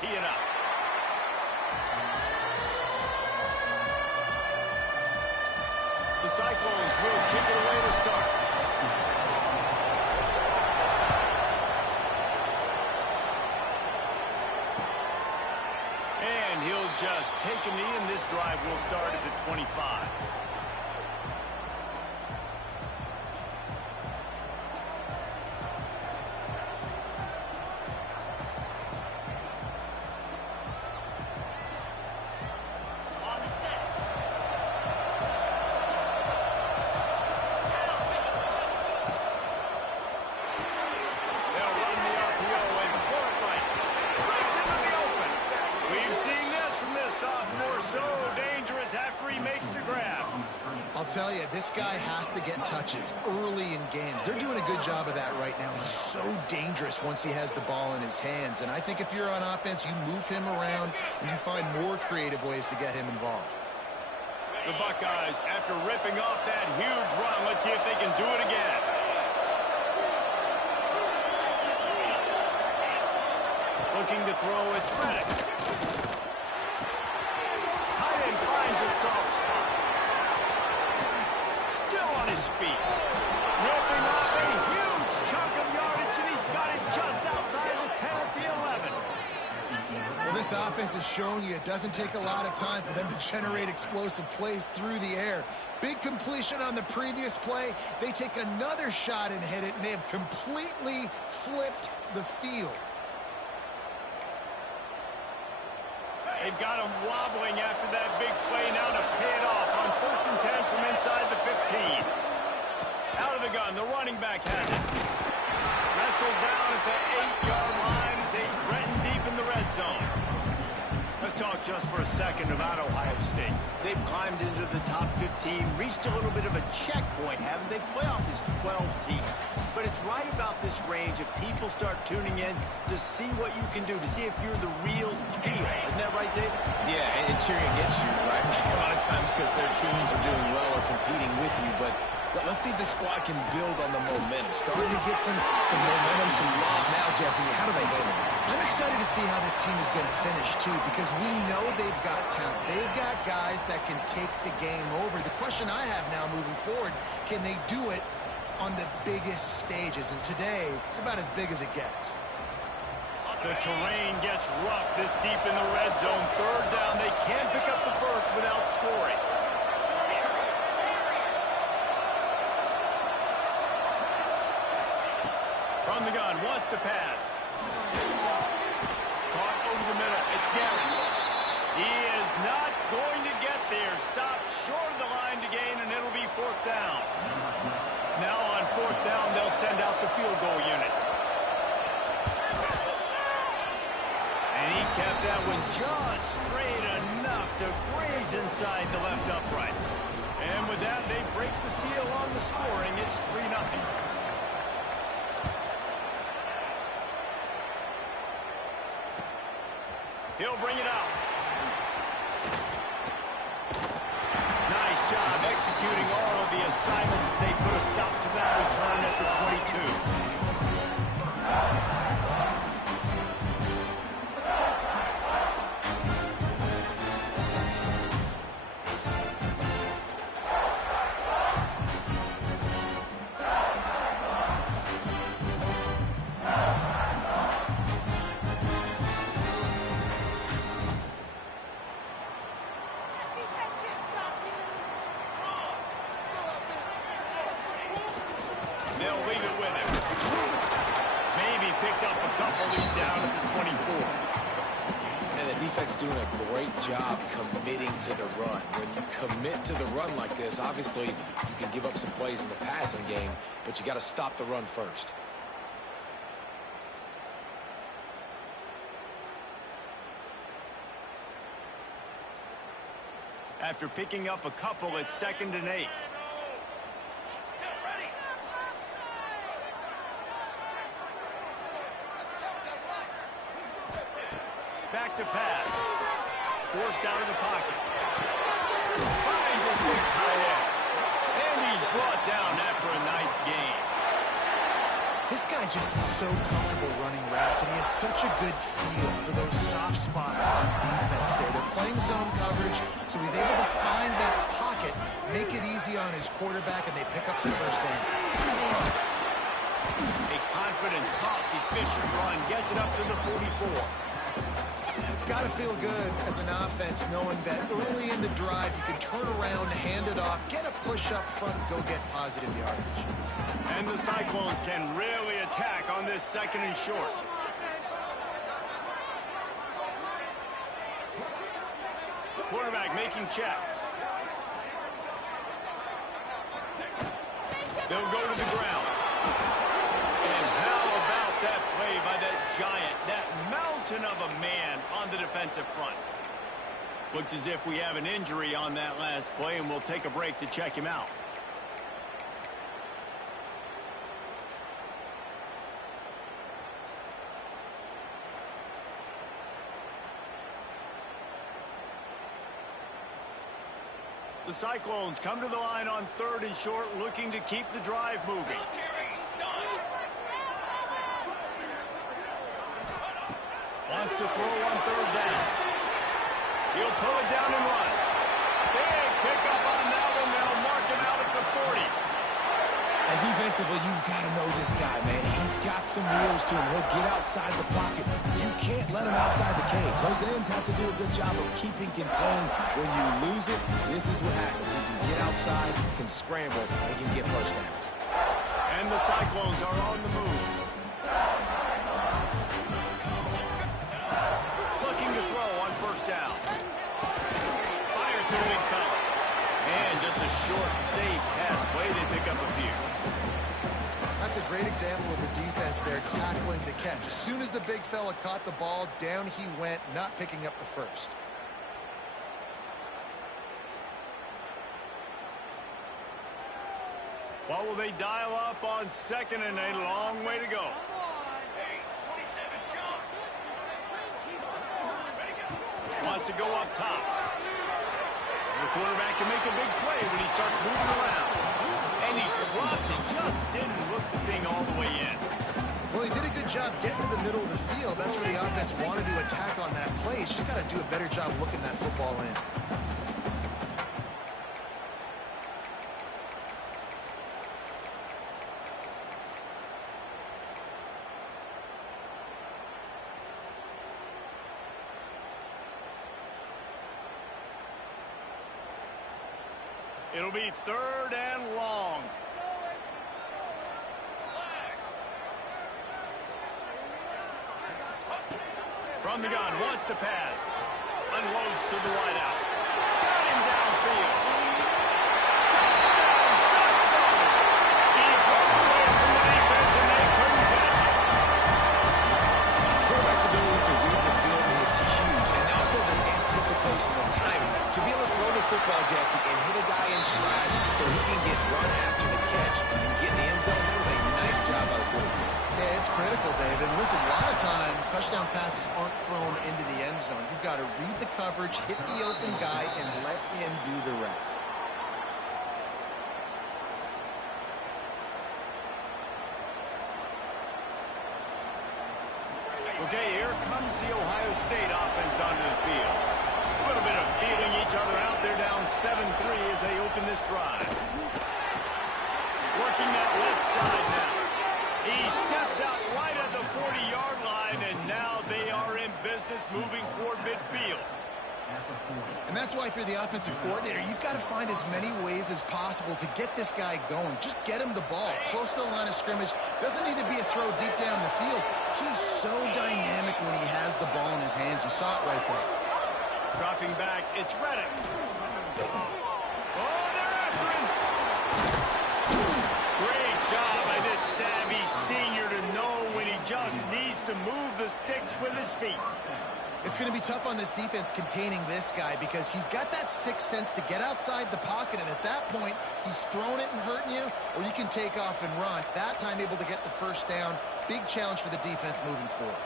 tee it up. The Cyclones will kick it away to start. And he'll just take a knee, and this drive will start at the 25. Tell you, this guy has to get touches early in games. They're doing a good job of that right now. He's so dangerous once he has the ball in his hands. And I think if you're on offense, you move him around and you find more creative ways to get him involved. The Buckeyes, after ripping off that huge run, let's see if they can do it again. Looking to throw, it's Reddick. Tight end finds a soft spot. Still on his feet. Ripping off a huge chunk of yardage, and he's got it just outside the 10 at the 11. Well, this offense has shown you it doesn't take a lot of time for them to generate explosive plays through the air. Big completion on the previous play. They take another shot and hit it, and they have completely flipped the field. They've got him wobbling after that big play now to pay it off on 1st and 10 from inside the 15. Out of the gun, the running back has it. Wrestled down at the 8-yard line as they threaten deep in the red zone. Let's talk just for a second about Ohio State. They've climbed into the top 15, reached a little bit of a checkpoint, haven't they? Playoff is 12 teams. But it's right about this range if people start tuning in to see what you can do, to see if you're the real deal. Isn't that right, David? Yeah, and cheering against you, right? A lot of times because their teams are doing well or competing with you. But let's see if the squad can build on the momentum. Starting to get some momentum, some love now, Jesse. How do they handle it? I'm excited to see how this team is going to finish, too, because we know they've got talent. They've got guys that can take the game over. The question I have now moving forward, can they do it on the biggest stages? And today, it's about as big as it gets. The terrain gets rough this deep in the red zone. 3rd down. They can't pick up the first without scoring. From the gun, wants to pass. Caught over the middle. It's Garrett. He is not going to get there. Stopped short of the line to gain, and it'll be 4th down. Now on 4th down, they'll send out the field goal unit. And he kept that one just straight enough to graze inside the left upright. And with that, they break the seal on the scoring. It's 3-0. He'll bring it out. Nice job executing all of the assignments as they put a stop to that return at the 22. They'll leave it with him. Maybe picked up a couple. He's down at the 24. And the defense doing a great job committing to the run. When you commit to the run like this, obviously you can give up some plays in the passing game, but you got to stop the run first. After picking up a couple, it's 2nd and 8. Back to pass. Forced out of the pocket. Finds his big tight end. And he's brought down after a nice gain. This guy just is so comfortable running routes, and he has such a good feel for those soft spots on defense there. They're playing zone coverage, so he's able to find that pocket, make it easy on his quarterback, and they pick up the first down. A confident, tough, efficient run gets it up to the 44. It's got to feel good as an offense knowing that early in the drive you can turn around, hand it off, get a push up front, go get positive yardage. And the Cyclones can really attack on this 2nd and short. Quarterback making checks. They'll go to the ground. And how about that play by that giant, that mountain of a man on the defensive front? Looks as if we have an injury on that last play, and we'll take a break to check him out. The Cyclones come to the line on 3rd and short, looking to keep the drive moving. Wants to throw on 3rd down. He'll pull it down and run. Big pickup on that one. They'll mark him out at the 40. And defensively, you've got to know this guy, man. He's got some wheels to him. He'll get outside the pocket. You can't let him outside the cage. Those ends have to do a good job of keeping contained. When you lose it, this is what happens. He can get outside, can scramble, and can get first downs. And the Cyclones are on the move. Looking to throw on 1st down. Fires to the big fella. And just a short, safe pass play. They pick up a few. That's a great example of the defense there tackling the catch. As soon as the big fella caught the ball, down he went, not picking up the first. What will they dial up on 2nd and a long way to go? Wants to go up top. The quarterback can make a big play when he starts moving around. And he dropped it, just didn't look the thing all the way in. Well, he did a good job getting to the middle of the field. That's where the offense wanted to attack on that play. He's just got to do a better job looking that football in. It'll be 3rd and long. From the gun, wants to pass. Unloads to the wideout. Got him downfield. Touchdown, Cyclone! He broke away from the defense, and they couldn't catch it. Quarterback's ability to read the field is huge, and also the anticipation, the timing. To be able to throw the football, Jesse, and hit a guy in stride so he can get run after the catch and get in the end zone, that was a nice job by the quarterback. Yeah, it's critical, Dave. And listen, a lot of times touchdown passes aren't thrown into the end zone. You've got to read the coverage, hit the open guy, and let him do the rest. Okay, here comes the Ohio State offense onto the field. A little bit of feeling each other out. They're down 7-3 as they open this drive. Working that left side now. He steps out right at the 40-yard line, and now they are in business moving toward midfield. And that's why, through the offensive coordinator, you've got to find as many ways as possible to get this guy going. Just get him the ball close to the line of scrimmage. Doesn't need to be a throw deep down the field. He's so dynamic when he has the ball in his hands. You saw it right there. Dropping back, it's Reddick. Oh, they're after him. Great job by this savvy senior to know when he just needs to move the sticks with his feet. It's going to be tough on this defense containing this guy because he's got that sixth sense to get outside the pocket, and at that point, he's throwing it and hurting you, or you can take off and run. That time able to get the first down. Big challenge for the defense moving forward.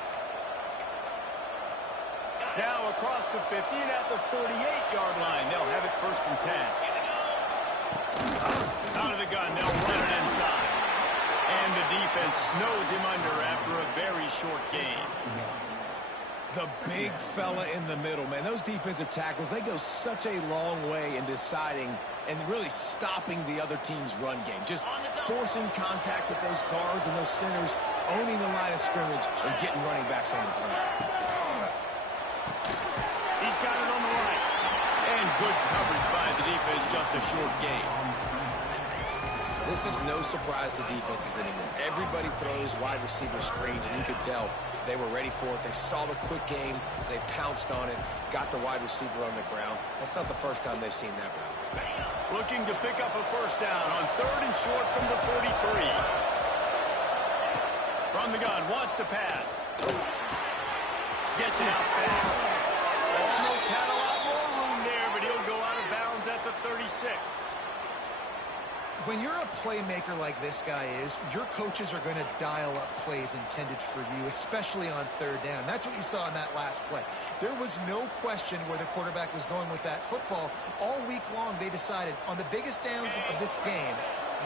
Now across the 50 and at the 48-yard line. They'll have it 1st and 10. Out of the gun, they'll run it inside. And the defense snows him under after a very short game. The big fella in the middle, man. Those defensive tackles, they go such a long way in deciding and really stopping the other team's run game. Just forcing contact with those guards and those centers, owning the line of scrimmage, and getting running backs on the ground. He's got it on the right. And good coverage by the defense, just a short game. This is no surprise to defenses anymore. Everybody throws wide receiver screens, and you could tell they were ready for it. They saw the quick game. They pounced on it, got the wide receiver on the ground. That's not the first time they've seen that route. Looking to pick up a first down on 3rd and short from the 43. From the gun, wants to pass. Gets it out fast. Almost had a lot more room there, but he'll go out of bounds at the 36. When you're a playmaker like this guy is, your coaches are going to dial up plays intended for you, especially on 3rd down. That's what you saw in that last play. There was no question where the quarterback was going with that football. All week long, they decided on the biggest downs of this game,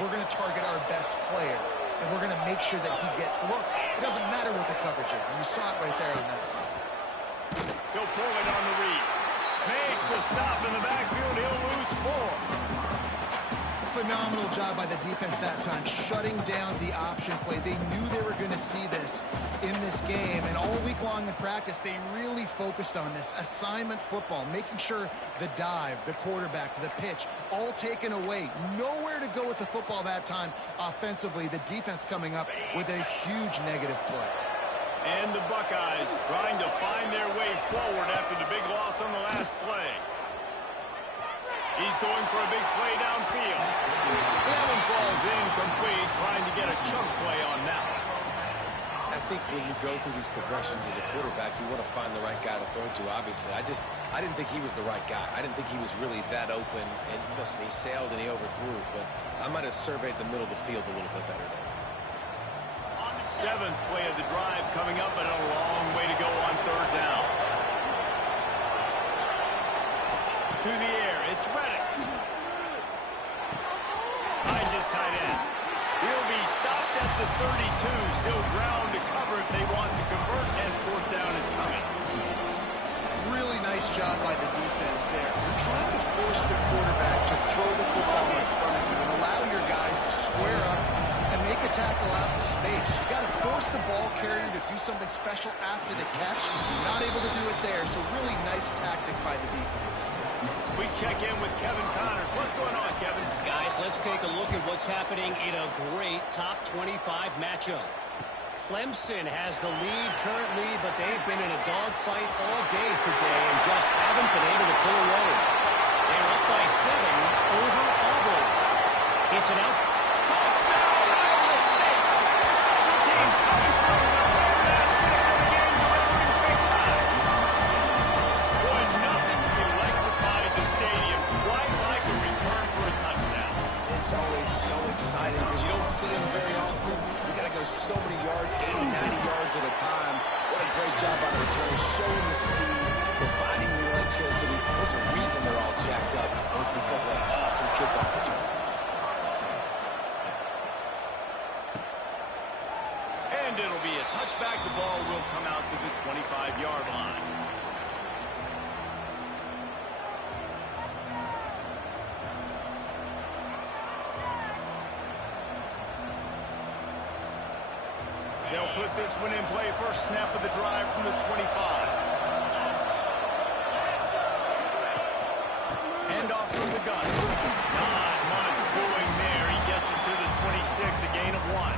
we're going to target our best player, and we're going to make sure that he gets looks. It doesn't matter what the coverage is, and you saw it right there in that play. He'll pull it on the read. Makes a stop in the backfield. He'll lose 4. Phenomenal job by the defense that time, shutting down the option play. They knew they were going to see this in this game, and all week long in practice, they really focused on this assignment football, making sure the dive, the quarterback, the pitch, all taken away. Nowhere to go with the football that time offensively. The defense coming up with a huge negative play. And the Buckeyes trying to find their way forward after the big loss on the last play. He's going for a big play downfield. That one falls incomplete, trying to get a chunk play on that one. I think when you go through these progressions as a quarterback, you want to find the right guy to throw to, obviously. I didn't think he was the right guy. I didn't think he was really that open. And listen, he sailed and he overthrew, but I might have surveyed the middle of the field a little bit better there. 7th play of the drive coming up, but a long way to go on 3rd down. To the air, it's Reddick. Behind his tight end. He'll be stopped at the 32. Still ground to cover if they want to convert, and 4th down is coming. Really nice job by the defense there. You're trying to force the quarterback to throw the football in front of you and allow your guys to square up and make a tackle out in space. You got to force the ball carrier to do something special after the catch. Not able to do it there, so really nice tactic by the defense. We check in with Kevin Connors. What's going on, Kevin? Guys, let's take a look at what's happening in a great top 25 matchup. Clemson has the lead currently, but they've been in a dogfight all day today and just haven't been able to pull away. They're up by 7 over Auburn. It's an out. Touchdown, Iowa State. Special teams coming through. Last minute of the game, delivering big time. Boy, nothing electrifies a stadium quite like a return for a touchdown. It's always so exciting because you don't see them very often. You got to go so many yards, 80, 90 yards at a time. What a great job by the returners, showing the speed, providing the electricity. There's a reason they're all jacked up, and it's because of that awesome kickoff return. And it'll be a touchback. The ball will come out to the 25-yard line. They'll put this one in play. First snap of the drive from the 25. Hand off from the gun. Not much doing there. He gets it to the 26, a gain of 1.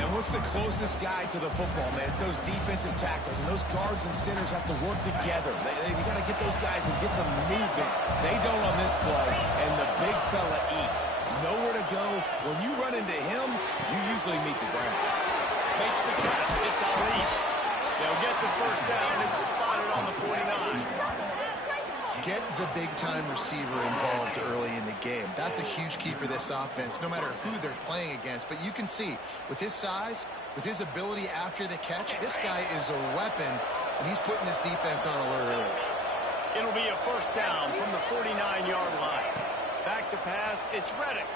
And what's the closest guy to the football, man? It's those defensive tackles, and those guards and centers have to work together. They got to get those guys and get some movement. They don't on this play, and the big fella eats. Nowhere to go. When you run into him, you usually meet the ground. Makes the catch. It's Ali. They'll get the first down. It's spotted on the 49. Get the big-time receiver involved early in the game. That's a huge key for this offense, no matter who they're playing against. But you can see, with his size, with his ability after the catch, this guy is a weapon, and he's putting this defense on alert early. It'll be a first down from the 49-yard line. Back to pass. It's Reddick.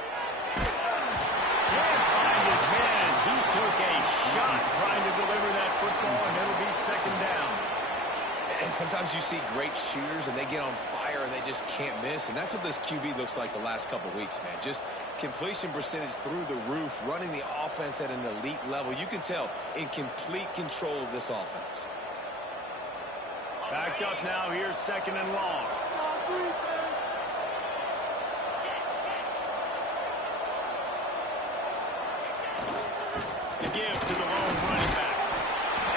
Can't find his man as he took a shot trying to deliver that football, and it'll be second down. And sometimes you see great shooters, and they get on fire, and they just can't miss. And that's what this QB looks like the last couple weeks, man. Just completion percentage through the roof, running the offense at an elite level. You can tell in complete control of this offense. Backed up now. Here's second and long. The give to the lone running back.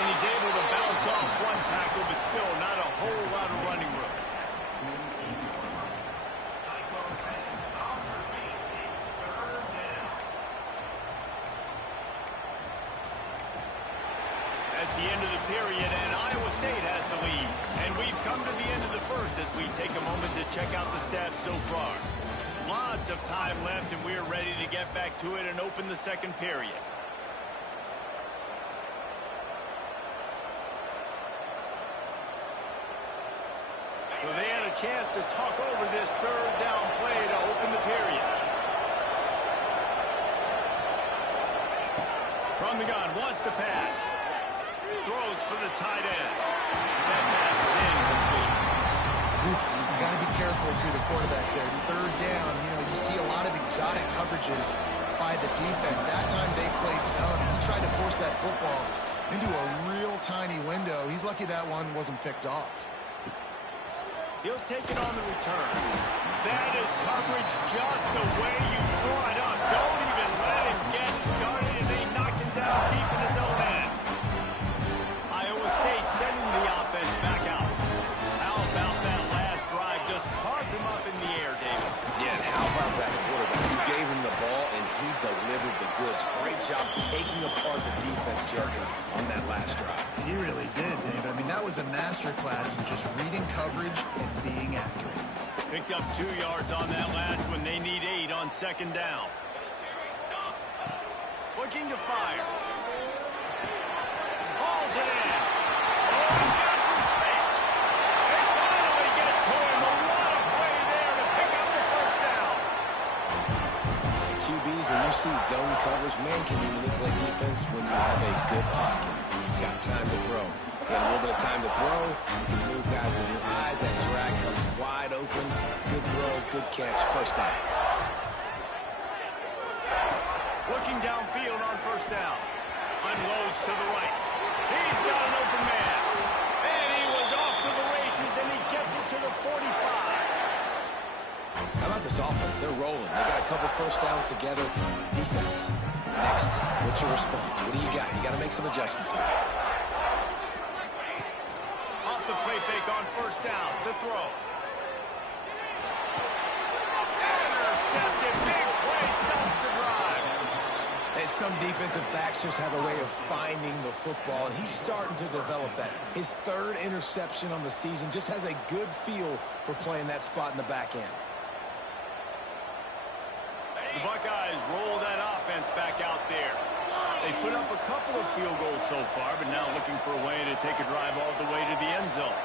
And he's able to bounce off one tackle, but still not a whole lot of running room. That's the end of the period, and Iowa State has the lead. And we've come to the end of the first as we take a moment to check out the stats so far. Lots of time left, and we're ready to get back to it and open the second period. So they had a chance to talk over this third down play to open the period. From the gun, wants to pass. Throws for the tight end. That pass is incomplete. Oof, you got to be careful if you're the quarterback there. Third down, you see a lot of exotic coverages by the defense. That time they played zone, and he tried to force that football into a real tiny window. He's lucky that one wasn't picked off. He'll take it on the return. That is coverage just the way you draw it up. Don't even let him get started, and they knock him down deep in his own end. Iowa State sending the offense back out. How about that last drive? Just carved him up in the air, David. Yeah, and how about that quarterback? You gave him the ball, and he delivered the goods. Great job taking apart the defense, Jesse, on that last drive. He really did, David. I mean, that was a masterclass in just reading coverage and being accurate. Picked up 2 yards on that last one. They need 8 on second down. Looking to fire. Hauls it in. Oh, he's got some space. They finally get to him. A lot of play there to pick up the first down. QBs, when you see zone coverage, man, can you manipulate defense when you have a good pocket? You've got time to throw. You have a little bit of time to throw. You can move guys with your eyes. That drag comes wide open. Good throw, good catch, first down. Looking downfield on first down. Unloads to the right. He's got an open man. And he was off to the races, and he gets it to the 45. How about this offense? They're rolling. They got a couple first downs together. Defense. Next, what's your response? What do you got? You got to make some adjustments here. Off the play fake on first down. The throw. Intercepted. Big play. Stops the drive. And some defensive backs just have a way of finding the football, and he's starting to develop that. His third interception on the season, just has a good feel for playing that spot in the back end. The Buckeyes roll that offense back out there. They put up a couple of field goals so far, but now looking for a way to take a drive all the way to the end zone.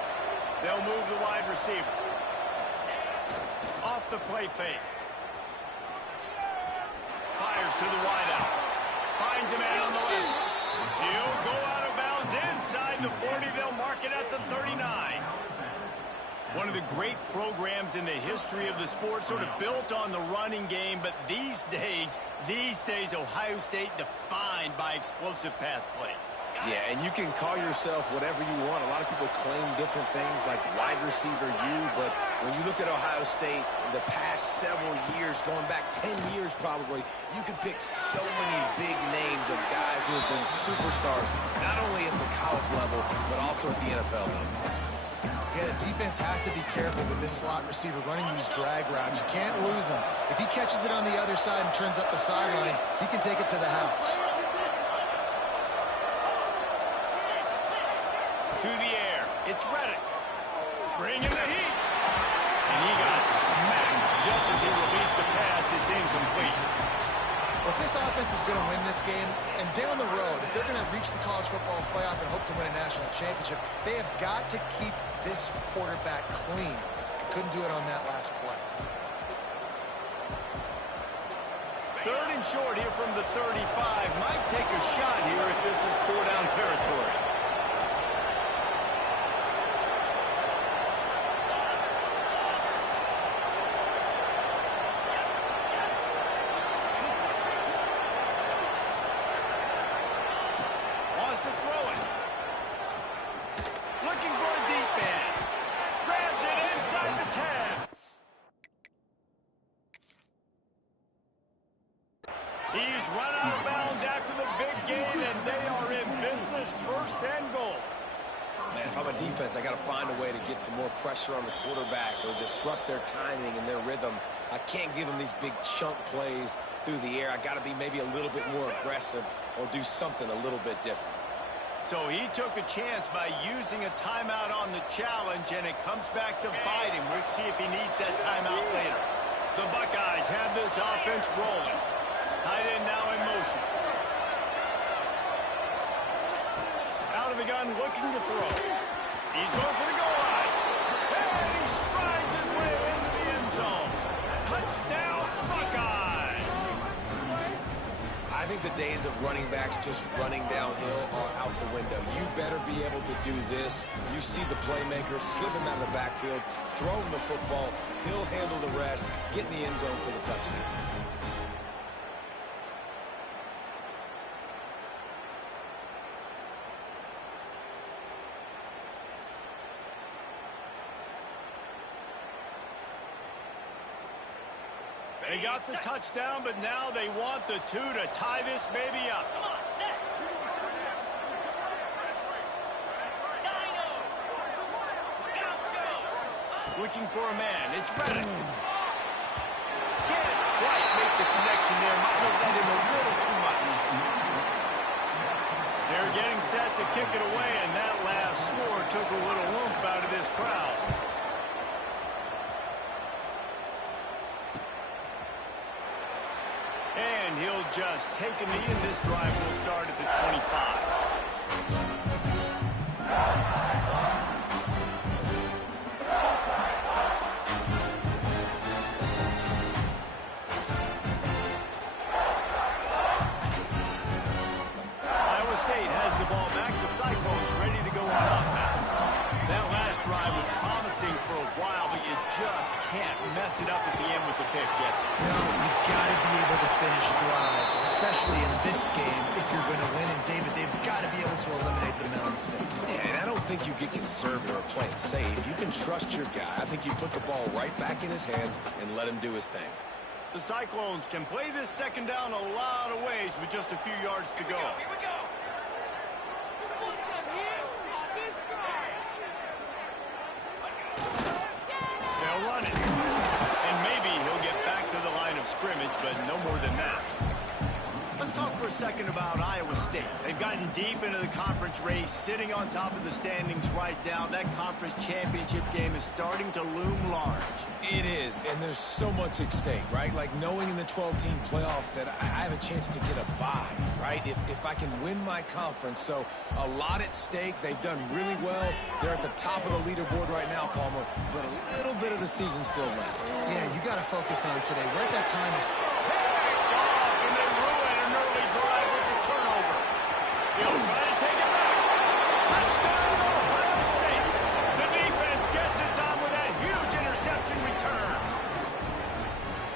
They'll move the wide receiver. Off the play fake. Fires to the wideout. Finds a man on the left. He'll go out of bounds inside the 40. They'll mark it at the 39. One of the great programs in the history of the sport, sort of built on the running game, but these days, Ohio State defined by explosive pass plays. Yeah, and you can call yourself whatever you want. A lot of people claim different things like wide receiver U, but when you look at Ohio State, the past several years, going back 10 years probably, you could pick so many big names of guys who have been superstars, not only at the college level, but also at the NFL level. Yeah, the defense has to be careful with this slot receiver running these drag routes. You can't lose him. If he catches it on the other side and turns up the sideline, he can take it to the house. To the air. It's Reddick. Bringing the heat. And he got smacked just as he released the pass. It's incomplete. Well, if this offense is going to win this game, and down the road, if they're going to reach the college football playoff and hope to win a national championship, they have got to keep this quarterback clean. Couldn't do it on that last play. 3rd and short here from the 35. Might take a shot here if this is 4-down territory. Wants to throw it. Looking for a deep man. Grabs it inside the 10. He's run out of bounds after the big gain, and they are in business, 1st and goal. Man, if I'm a defense, I got to find a way to get some more pressure on the quarterback or disrupt their timing and their rhythm. I can't give them these big chunk plays through the air. I got to be maybe a little bit more aggressive or do something a little bit different. So he took a chance by using a timeout on the challenge, and it comes back to bite him. We'll see if he needs that timeout later. The Buckeyes have this offense rolling. Tight end now in motion. Out of the gun, looking to throw. He's going for the goal line. And he strides his way into the end zone. Touchdown, Buckeyes! I think the days of running backs just running downhill are out the window. You better be able to do this. You see the playmaker, slip him out of the backfield, throw him the football, he'll handle the rest, get in the end zone for the touchdown. They got the touchdown, but now they want the 2 to tie this baby up. Come on, set. Dino. Scout show. Looking for a man. It's Reddick. Can't quite make the connection there. Might have let him a little too much. They're getting set to kick it away, and that last score took a little oomph out of this crowd. And he'll just take a knee, and this drive will start at the 25. Iowa State has the ball back. The Cyclones ready to go on offense. That last drive was promising for a while, but you just can't mess it up at the end with the pick, Jesse. No, you've got to be able to finish drives, especially in this game if you're going to win. And, David, they've got to be able to eliminate the mental mistakes. Yeah, and I don't think you get conservative or play it safe. You can trust your guy. I think you put the ball right back in his hands and let him do his thing. The Cyclones can play this 2nd down a lot of ways with just a few yards to go. Here we go. They'll run it. And maybe he'll get back to the line of scrimmage, but no more than that. Let's talk for a second about Iowa State. They've gotten deep into the conference race, sitting on top of the standings right now. That conference championship game is starting to loom large. It is, and there's so much at stake, right? Like knowing in the 12-team playoff that I have a chance to get a bye, right? If I can win my conference. So a lot at stake. They've done really well. They're at the top of the leaderboard right now, Palmer, but a little bit of the season still left. Yeah, you got to focus on today. We're at that time. Picked off, and they ruin an early drive with the turnover. He'll try to take it back. Touchdown, Ohio State. The defense gets it done with that huge interception return.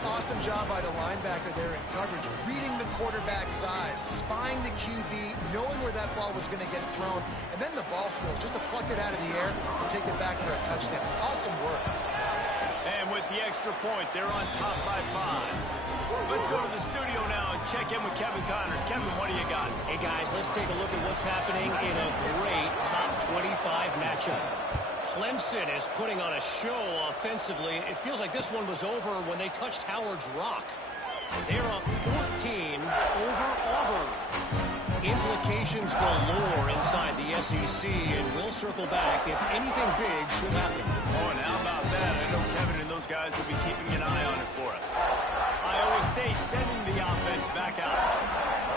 Awesome job by the linebacker there in coverage, reading the quarterback's eyes, spying the QB, knowing where that ball was going to get thrown, and then the ball skills, just to pluck it out of the air and take it back for a touchdown. Awesome work. And with the extra point, they're on top by 5. Let's go to the studio now and check in with Kevin Connors. Kevin, what do you got? Hey, guys, let's take a look at what's happening in a great top 25 matchup. Clemson is putting on a show offensively. It feels like this one was over when they touched Howard's Rock. They're up 14 over Auburn. Implications galore inside the SEC, and we'll circle back if anything big should happen. Oh, and how about that? I know Kevin and those guys will be keeping an eye on it for us. Iowa State sending the offense back out.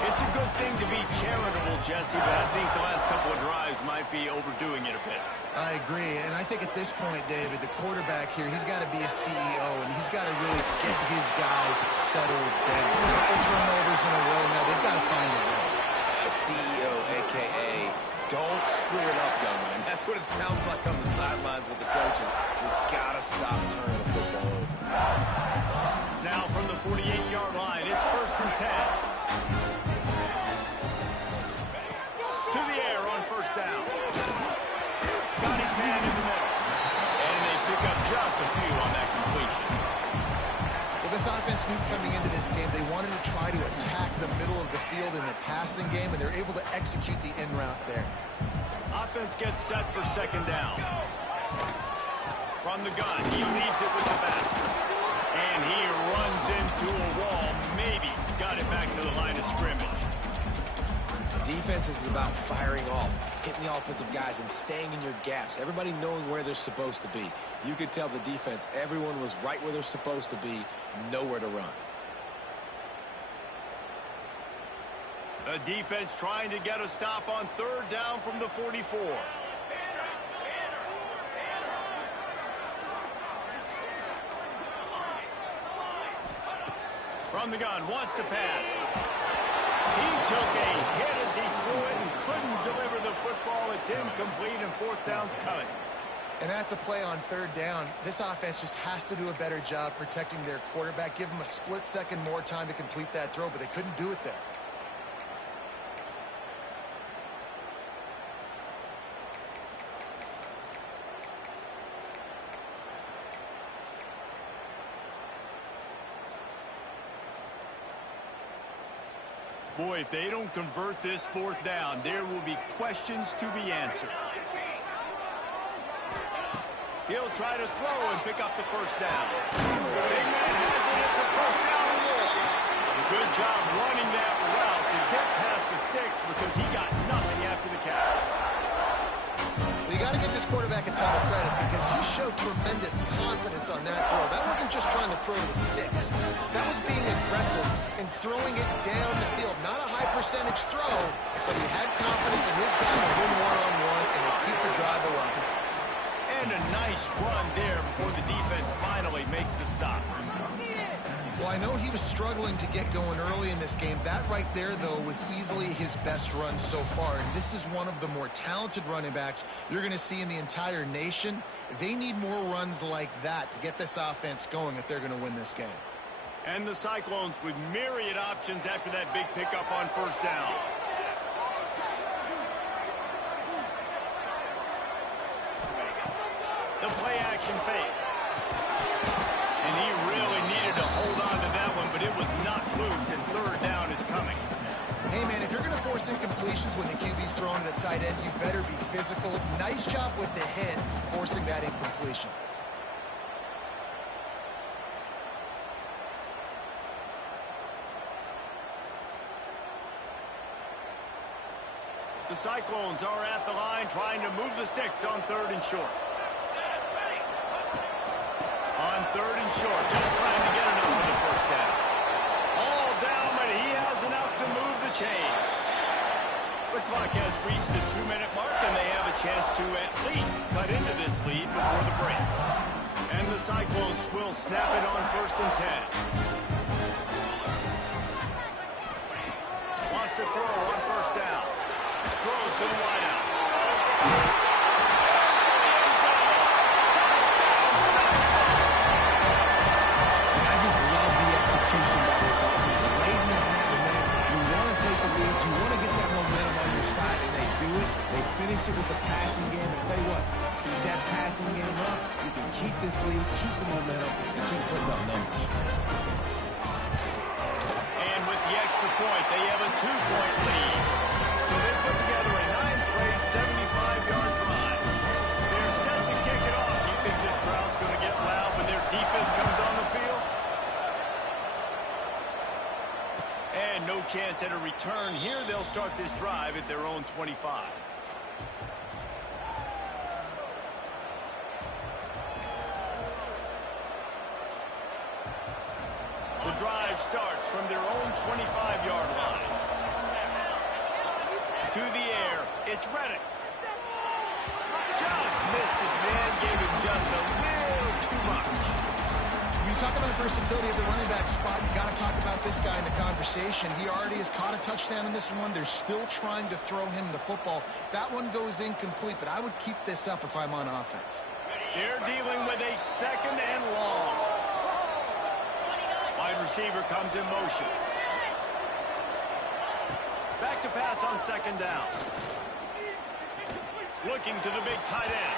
It's a good thing to be charitable, Jesse, but I think the last couple of drives might be overdoing it a bit. I agree, and I think at this point, David, the quarterback here, he's got to be a CEO, and he's got to really get his guys settled down. A couple turnovers in a row now, they've got to find a way. CEO, a.k.a. don't screw it up, young man. That's what it sounds like on the sidelines with the coaches. We've got to stop turning the football over. Now from the 48-yard line, it's 1st and 10. To the air on 1st down. Got his man in the middle. And they pick up just a few on that completion. Well, this offense knew coming into this game they wanted to try to attack the middle of the field in the passing game, and they're able to execute the in route there. Offense gets set for 2nd down. From the gun, he leaves it with the back. And he runs into a wall. Maybe got it back to the line of scrimmage. Defense is about firing off, hitting the offensive guys, and staying in your gaps. Everybody knowing where they're supposed to be. You could tell the defense, everyone was right where they're supposed to be, nowhere to run. The defense trying to get a stop on 3rd down from the 44. From the gun, wants to pass. He took a hit as he threw it and couldn't deliver the football. It's incomplete, and 4th down's coming. And that's a play on 3rd down. This offense just has to do a better job protecting their quarterback. Give him a split second more time to complete that throw, but they couldn't do it there. Boy, if they don't convert this 4th down, there will be questions to be answered. He'll try to throw and pick up the 1st down. Big man has it. It's a 1st down and more. Good job running that route to get past the sticks because he got nothing after the catch. Well, you got to give this quarterback a ton of credit because he showed tremendous confidence on that throw. That wasn't just trying to throw the sticks. That was being aggressive and throwing it down the field. Not a high percentage throw, but he had confidence in his guys to win one-on-one and to keep the drive alive. And a nice run there before the defense finally makes the stop. Well, I know he was struggling to get going early in this game. That right there, though, was easily his best run so far. And this is one of the more talented running backs you're going to see in the entire nation. They need more runs like that to get this offense going if they're going to win this game. And the Cyclones with myriad options after that big pickup on 1st down. The play action fake. And he really needed to hold on to that one, but it was not loose, and 3rd down is coming. Hey, man, if you're going to force incompletions when the QB's throwing to the tight end, you better be physical. Nice job with the hit, forcing that incompletion. The Cyclones are at the line trying to move the sticks on 3rd and short. On 3rd and short, just trying to get enough for the 1st down. All down, but he has enough to move the chains. The clock has reached the 2-minute mark, and they have a chance to at least cut into this lead before the break. And the Cyclones will snap it on 1st and 10. Wants to throw on 1st down. Throws to the wideout. I just love the execution by this offense. Late in the half, man, you want to take the lead, you want to get that momentum on your side, and they do it. They finish it with the passing game. And tell you what, keep that passing game up. You can keep this lead, keep the momentum, and keep putting up numbers. And with the extra point, they have a 2-point lead. So they put together a 9-play, 75-yard drive. They're set to kick it off. You think this crowd's going to get loud when their defense comes on the field? And no chance at a return here. They'll start this drive at their own 25. The drive starts from their own 25-yard line. to the air. It's Reddick. Just missed his man, gave him just a little too much. When you talk about versatility at the running back spot, you got to talk about this guy in the conversation. He already has caught a touchdown in this one. They're still trying to throw him the football. That one goes incomplete, but I would keep this up if I'm on offense. They're dealing with a second and long. Wide receiver comes in motion. Back to pass on second down. Looking to the big tight end.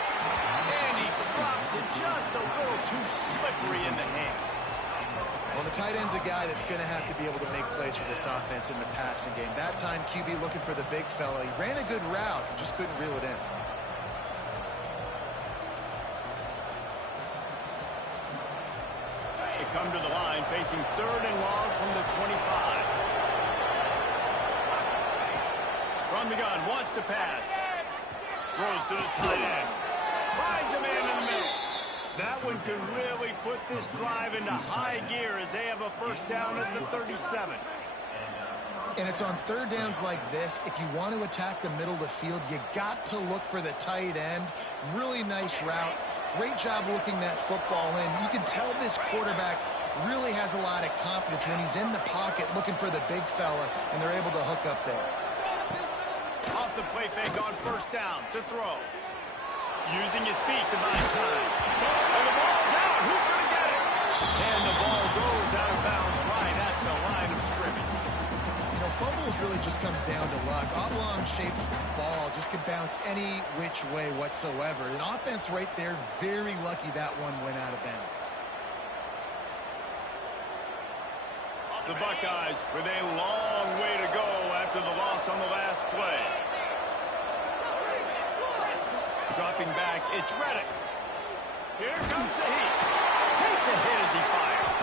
And he drops it just a little too slippery in the hands. Well, the tight end's a guy that's going to have to be able to make plays for this offense in the passing game. That time, QB looking for the big fella. He ran a good route, just couldn't reel it in. They come to the line facing third and long from the 25. From the gun, wants to pass. Throws to the tight end. Finds a man in the middle. That one could really put this drive into high gear as they have a first down at the 37. And it's on third downs like this. If you want to attack the middle of the field, you got to look for the tight end. Really nice route. Great job looking that football in. You can tell this quarterback really has a lot of confidence when he's in the pocket looking for the big fella, and they're able to hook up there. Off the play fake on first down to throw. Using his feet to buy time. And the ball's out. Who's going to get it? And the ball goes out of bounds right at the line of scrimmage. You know, fumbles really just comes down to luck. Oblong-shaped ball just can bounce any which way whatsoever. An offense right there, very lucky that one went out of bounds. The Buckeyes with a long way to go after the loss on the last play. Dropping back, it's Reddick. Here comes the heat. Takes a hit as he fires.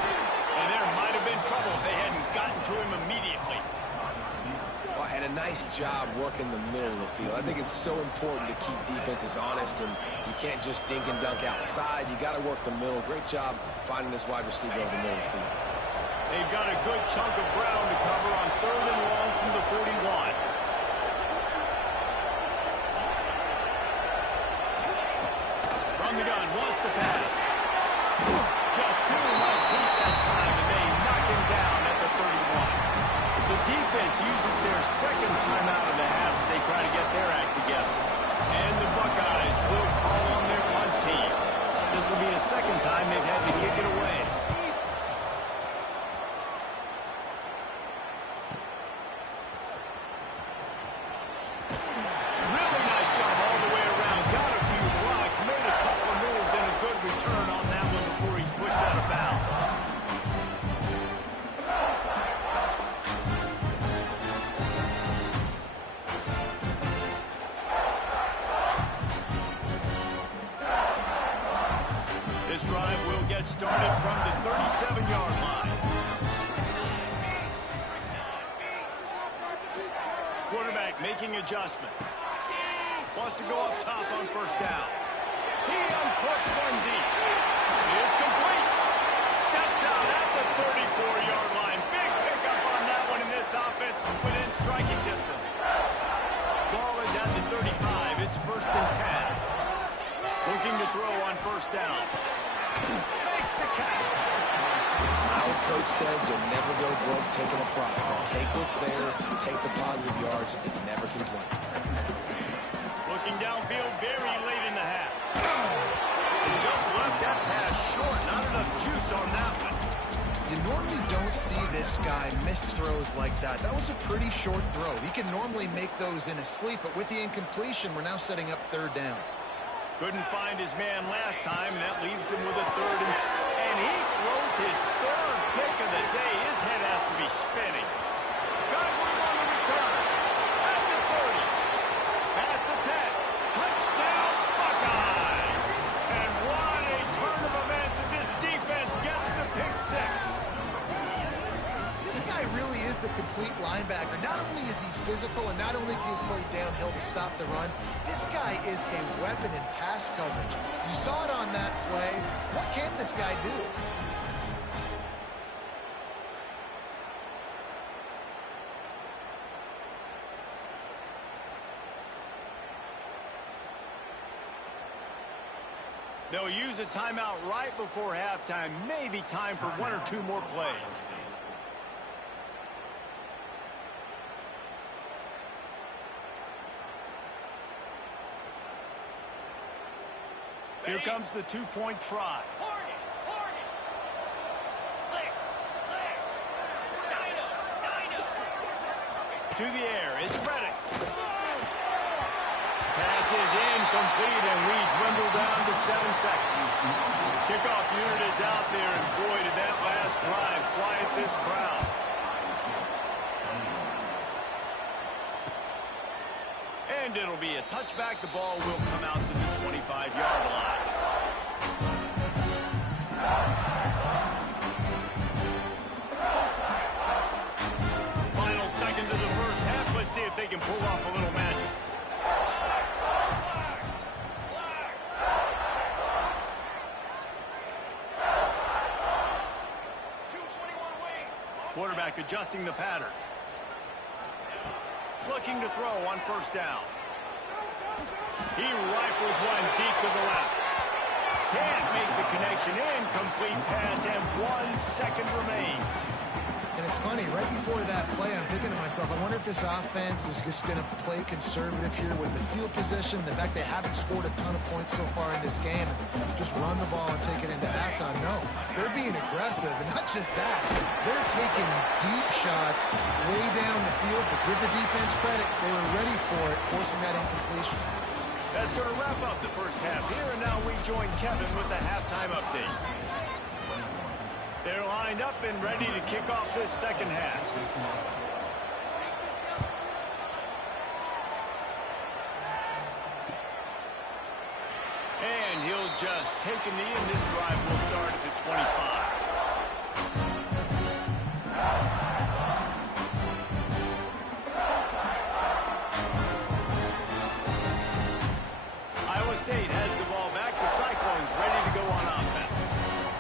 And there might have been trouble if they hadn't gotten to him immediately. Well, and a nice job working the middle of the field. I think it's so important to keep defenses honest, and you can't just dink and dunk outside. You got to work the middle. Great job finding this wide receiver over the middle of the field. They've got a good chunk of ground to cover on third and long from the 41. From the gun, wants to pass. Just too much heat that time, and they knock him down at the 31. The defense uses their second timeout of the half as they try to get their act together. And the Buckeyes will call on their punt team. This will be the second time they've had to kick it away. This drive will get started from the 37-yard line. Quarterback making adjustments. Wants to go up top on first down. He uncorks one deep. It's complete. Steps out at the 34-yard line. Big pickup on that one, and this offense within striking distance. Ball is at the 35. It's first and 10. Looking to throw on first down. Makes the catch. Our coach said you'll never go broke taking a profit. Take what's there, take the positive yards, and never complain. Looking downfield very late in the half. And just left that pass short. Not enough juice on that one. You normally don't see this guy miss throws like that. That was a pretty short throw. He can normally make those in his sleep, but with the incompletion, we're now setting up third down. Couldn't find his man last time, and that leaves him with a third and he throws his third pick of the day. His head has to be spinning. Got room on the return. At the 30. Past the 10. Touchdown, Buckeyes. And what a turn of events as this defense gets the pick six. This guy really is the complete linebacker. Not only is he physical and not only can he play downhill to stop the run, this guy is a weapon in pass coverage. You saw it on that play. What can this guy do? They'll use a timeout right before halftime. Maybe time for one or two more plays. Here comes the two-point try. Hornet. Clear. Dino. To the air, it's Reddick. Pass is incomplete, and we dwindle down to 7 seconds. The kickoff unit is out there, and boy, did that last drive quiet this crowd. And it'll be a touchback. The ball will come out to the 25-yard line. Final seconds of the first half. Let's see if they can pull off a little magic. Quarterback adjusting the pattern. Looking to throw on first down. He rifles one deep to the left. Can't make the connection. Incomplete pass, and 1 second remains. And it's funny, right before that play, I'm thinking to myself, I wonder if this offense is just going to play conservative here with the field position, the fact they haven't scored a ton of points so far in this game, and just run the ball and take it into halftime. No, they're being aggressive, and not just that, they're taking deep shots way down the field, but give the defense credit, they were ready for it, forcing that incompletion. That's going to wrap up the first half here, and now we join Kevin with the halftime update. They're lined up and ready to kick off this second half. And he'll just take a knee, and this drive will start at the 25. Iowa State has the ball back. The Cyclones ready to go on offense.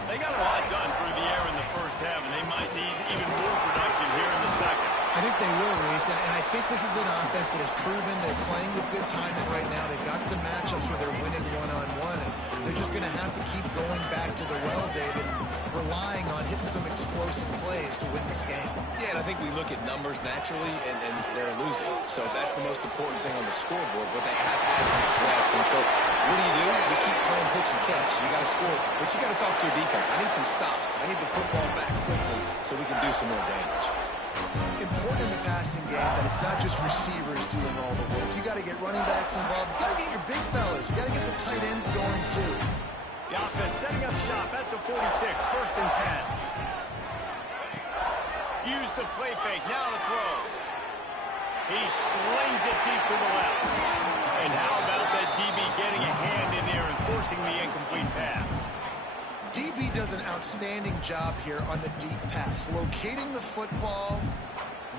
They got a lot done through the air in the first half, and they might need even more production here in the second. I think they will, Reese, and I think this is an offense that has proven they're playing with good timing right now. They've got some matchups where they're winning one-on-one, and they're just going to have to keep going back to the well, David, relying on hitting some explosive plays to win this game. Yeah, and I think we look at numbers naturally, and they're losing. So that's the most important thing on the scoreboard, but they have had success. And so what do? You keep playing pitch and catch. You got to score, but you got to talk to your defense. I need some stops. I need the football back quickly so we can do some more damage. Important in the passing game that it's not just receivers doing all the work. You got to get running backs involved. You got to get your big fellas. You got to get the tight ends going too. The offense setting up shop at the 46, first and 10. Use the play fake, now to throw. He slings it deep to the left. And how about that DB getting a hand in there and forcing the incomplete pass? DB does an outstanding job here on the deep pass. Locating the football,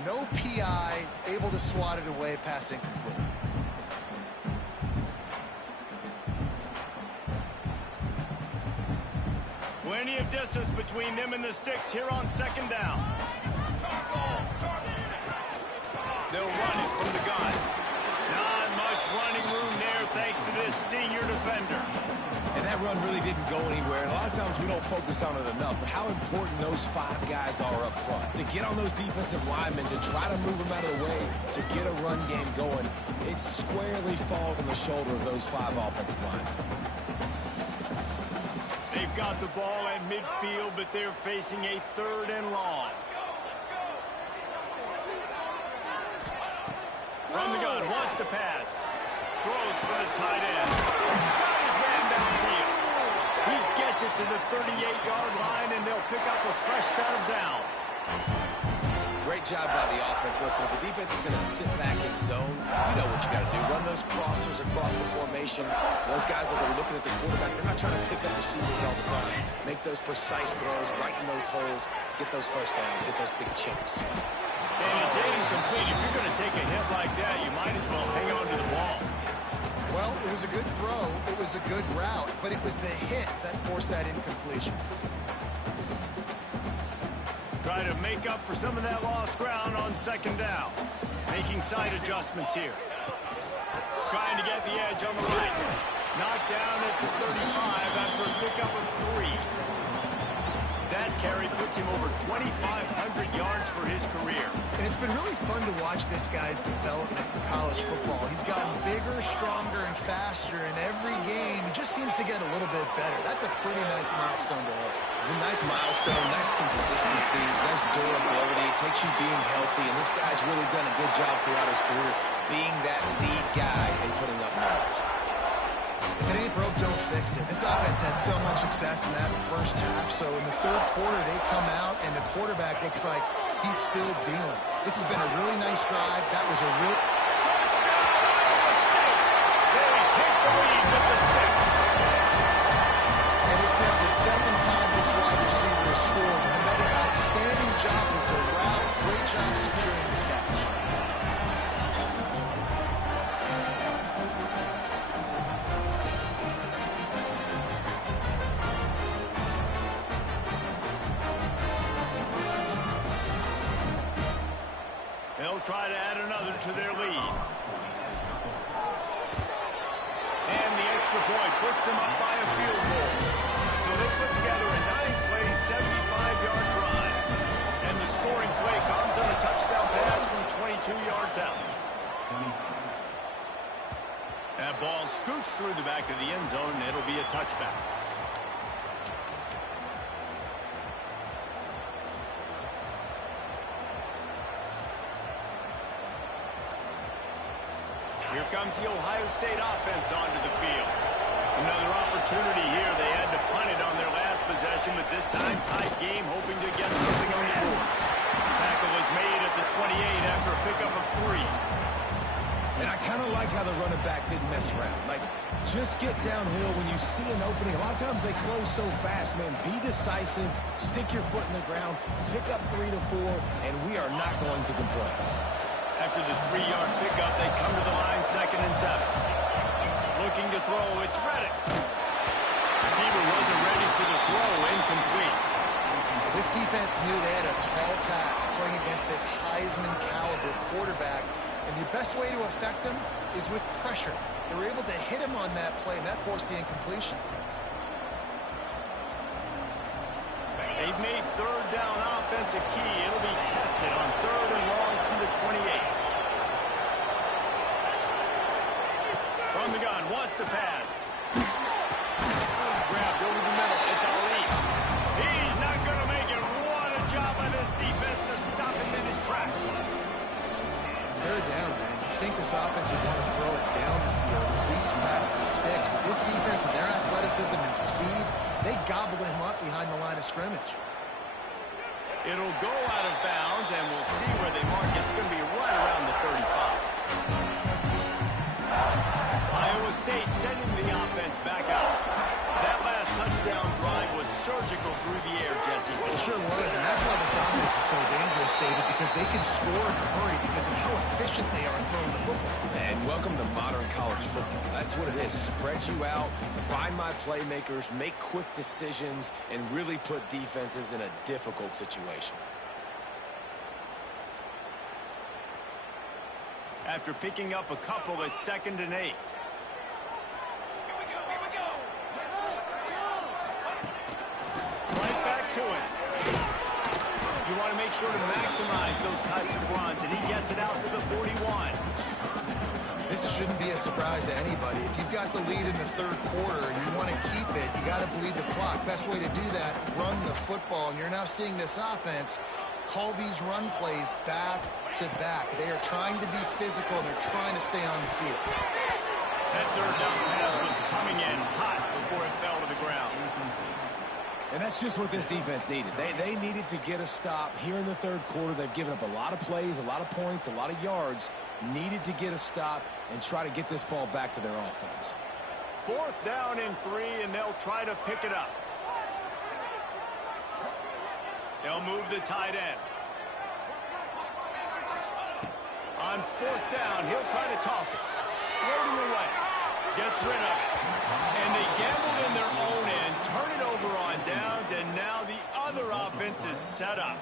no PI, able to swat it away, pass incomplete. Plenty of distance between them and the sticks here on second down. They'll run it from the gun. Not much running room there thanks to this senior defender. And that run really didn't go anywhere. And a lot of times we don't focus on it enough, but how important those 5 guys are up front. To get on those defensive linemen, to try to move them out of the way, to get a run game going, it squarely falls on the shoulder of those 5 offensive linemen. They've got the ball at midfield, but they're facing a 3rd and long. From the gun, wants to pass. Throws for the tight end. Got his man downfield. He gets it to the 38-yard line, and they'll pick up a fresh set of downs. Great job by the offense. Listen, if the defense is going to sit back in zone, you know what you got to do. Run those crossers across the formation. Those guys that are looking at the quarterback, they're not trying to pick up receivers all the time. Make those precise throws, right in those holes, get those first downs, get those big chunks. And it's incomplete. If you're going to take a hit like that, you might as well hang on to the ball. Well, it was a good throw. It was a good route, but it was the hit that forced that incompletion. Try to make up for some of that lost ground on second down. Making side adjustments here. Trying to get the edge on the right. Knocked down at the 35 after pickup of 3. That carry puts him over 2,500 yards for his career. And it's been really fun to watch this guy's development in college football. He's gotten bigger, stronger, and faster in every game. He just seems to get a little bit better. That's a pretty nice milestone to hit. A nice milestone, nice consistency, nice durability. It takes you being healthy, and this guy's really done a good job throughout his career being that lead guy and putting up numbers. If it ain't broke, don't fix it. This offense had so much success in that first half, so in the third quarter, they come out, and the quarterback looks like he's still dealing. This has been a really nice drive. That was a real... Touchdown, Iowa State! They take the lead with the 6. And it's now the second time this wide receiver has scored. Another outstanding job with the route. Great job securing the catch. They'll try to add another to their lead. And the extra point puts them up by a field goal. So they put together a 9-play, 75-yard drive. And the scoring play comes on a touchdown pass from 22 yards out. That ball scoots through the back of the end zone, and it'll be a touchback. Here comes the Ohio State offense onto the field. Another opportunity here. They had to punt it on their last possession, but this time tight game, hoping to get something on the board. Tackle was made at the 28 after a pickup of 3. And I kind of like how the running back didn't mess around. Like, just get downhill when you see an opening. A lot of times they close so fast, man. Be decisive, stick your foot in the ground, pick up 3 to 4, and we are not going to complain. After the 3-yard pickup, they come to the line, 2nd and 7. Looking to throw, it's Reddick. Receiver wasn't ready for the throw, incomplete. This defense knew they had a tall task playing against this Heisman-caliber quarterback, and the best way to affect him is with pressure. They were able to hit him on that play, and that forced the incompletion. They've made 3rd down offense a key. It'll be tested on 3rd and long from the 28. From the gun, wants to pass. Grabbed over the middle. It's Ali. He's not going to make it. What a job by this defense to stop him in his tracks. 3rd down, man. You think this offense would want to throw it down the field, at least past the sticks. But this defense and their athleticism and speed, they gobbled him up behind the line of scrimmage. It'll go out of bounds, and we'll see where they mark it. It's going to be right around the 35. Iowa State sending the offense back out. That last touchdown drive was surgical through the air, Jesse. It sure was, and that's why this offense is so dangerous, David, because they can score in a hurry because of how efficient they are at throwing the football. And welcome to modern college football. That's what it is. Spread you out, find my playmakers, make quick decisions, and really put defenses in a difficult situation. After picking up a couple, it's 2nd and 8. Right back to him. You want to make sure to maximize those types of runs, and he gets it out to the 41. This shouldn't be a surprise to anybody. If you've got the lead in the 3rd quarter and you want to keep it, you got to bleed the clock. Best way to do that, run the football. And you're now seeing this offense call these run plays back to back. They are trying to be physical, and they're trying to stay on the field. That 3rd down pass was coming in hot before it fell to the ground. And that's just what this defense needed. They needed to get a stop here in the 3rd quarter. They've given up a lot of plays, a lot of points, a lot of yards. Needed to get a stop and try to get this ball back to their offense. 4th down and 3, and they'll try to pick it up. They'll move the tight end. On 4th down, he'll try to toss it. Floating away. Gets rid of it. And they gambled in their own end, turn it over on downs, and now the other offense is set up.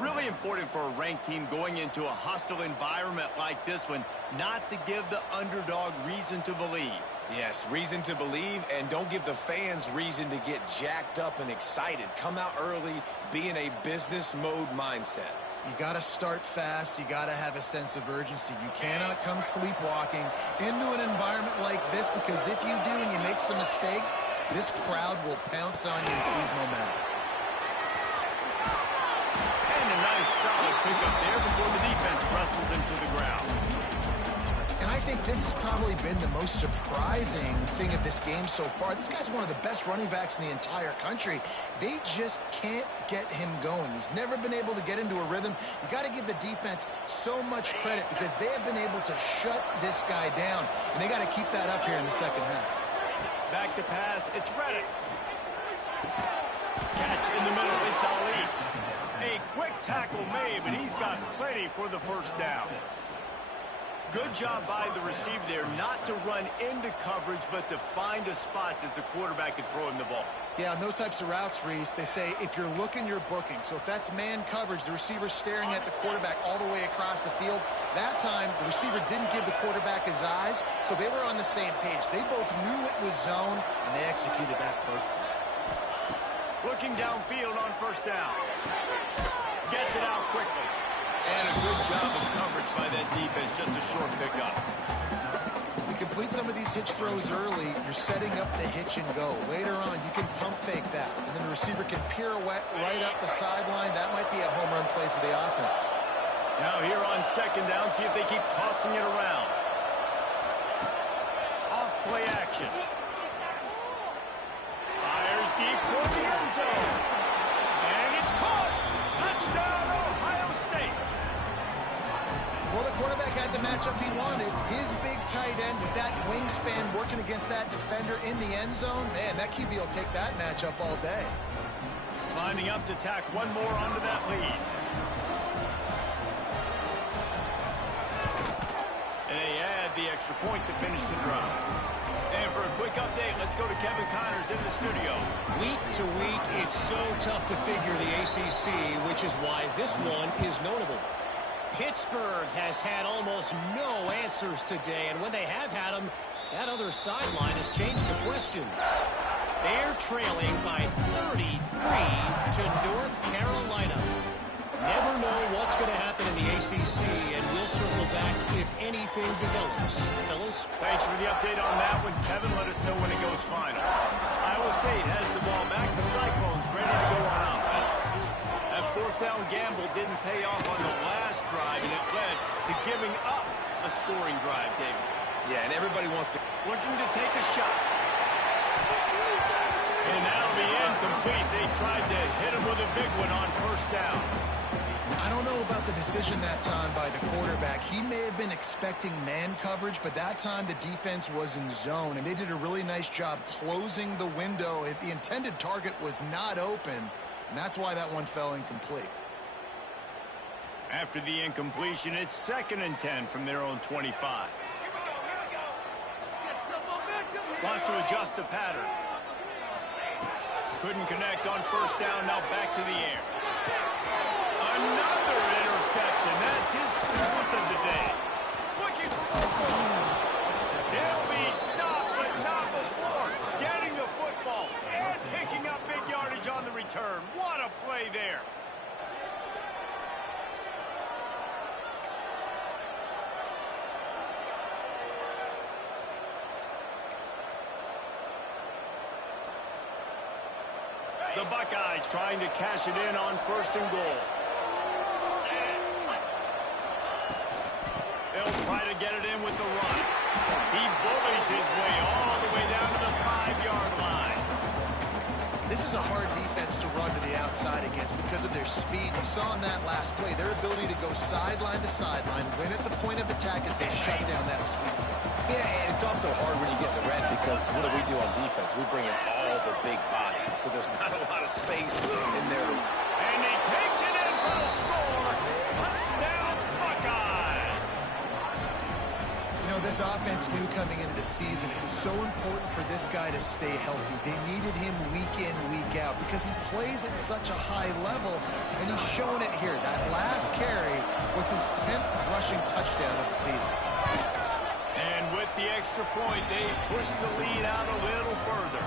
Really important for a ranked team going into a hostile environment like this one, not to give the underdog reason to believe. Yes, reason to believe, and don't give the fans reason to get jacked up and excited. Come out early, be in a business mode mindset. You got to start fast. You got to have a sense of urgency. You cannot come sleepwalking into an environment like this, because if you do and you make some mistakes, this crowd will pounce on you and seize momentum. And a nice solid pickup there before the defense wrestles him to the ground. And I think this has probably been the most surprising thing of this game so far. This guy's one of the best running backs in the entire country. They just can't get him going. He's never been able to get into a rhythm. You got to give the defense so much credit, because they have been able to shut this guy down, and they got to keep that up here in the second half. Back to pass. It's Reddick. Catch in the middle. It's Ali. A quick tackle made, but he's got plenty for the first down. Good job by the receiver there, not to run into coverage, but to find a spot that the quarterback could throw him the ball. Yeah, on those types of routes, Reese, they say if you're looking, you're booking. So if that's man coverage, the receiver's staring at the quarterback all the way across the field. That time, the receiver didn't give the quarterback his eyes, so they were on the same page. They both knew it was zone, and they executed that perfectly. Looking downfield on first down. Gets it out quickly. And a good job of coverage by that defense, just a short pickup. You complete some of these hitch throws early, you're setting up the hitch and go. Later on, you can pump fake that, and then the receiver can pirouette right up the sideline. That might be a home run play for the offense. Now here on second down, see if they keep tossing it around. Off play action. Fires deep for the end zone. And it's caught. Touchdown, Ohio State. Well, the quarterback had the matchup he wanted. His big tight end with that wingspan working against that defender in the end zone. Man, that QB will take that matchup all day. Lining up to tack one more onto that lead. And they add the extra point to finish the drive. And for a quick update, let's go to Kevin Connors in the studio. Week to week, it's so tough to figure the ACC, which is why this one is notable. Pittsburgh has had almost no answers today, and when they have had them, that other sideline has changed the questions. They're trailing by 33 to North Carolina. Never know what's going to happen in the ACC, and we'll circle back if anything develops. Fellas? Thanks for the update on that one. Kevin, let us know when it goes final. Iowa State has the ball back. The Cyclones ready to go on offense. That fourth down gamble didn't pay off on the last drive, and it led to giving up a scoring drive, David. Yeah, and everybody wants to... Looking to take a shot. And that'll be incomplete. They tried to hit him with a big one on first down. I don't know about the decision that time by the quarterback. He may have been expecting man coverage, but that time the defense was in zone, and they did a really nice job closing the window. The intended target was not open, and that's why that one fell incomplete. After the incompletion, it's 2nd and 10 from their own 25. Wants to adjust the pattern. Couldn't connect on first down, now back to the air. Another interception. That's his 4th of the day. Looking for more. He'll be stopped, but not before getting the football and picking up big yardage on the return. What a play there. The Buckeyes trying to cash it in on 1st and goal. They'll try to get it in with the run. He bullies his way all the way down to the 5-yard line. This is a hard defense to run to the outside against because of their speed. You saw in that last play their ability to go sideline to sideline, win at the point of attack as they shut down that sweep. Yeah, and it's also hard when you get the red because what do on defense? We bring in all the big bodies, so there's not a lot of space in there. And he takes it in for the score. Touchdown, Buckeyes. You know, this offense knew coming into the season it was so important for this guy to stay healthy. They needed him week in, week out because he plays at such a high level, and he's showing it here. That last carry was his 10th rushing touchdown of the season. And with the extra point, they push the lead out a little further.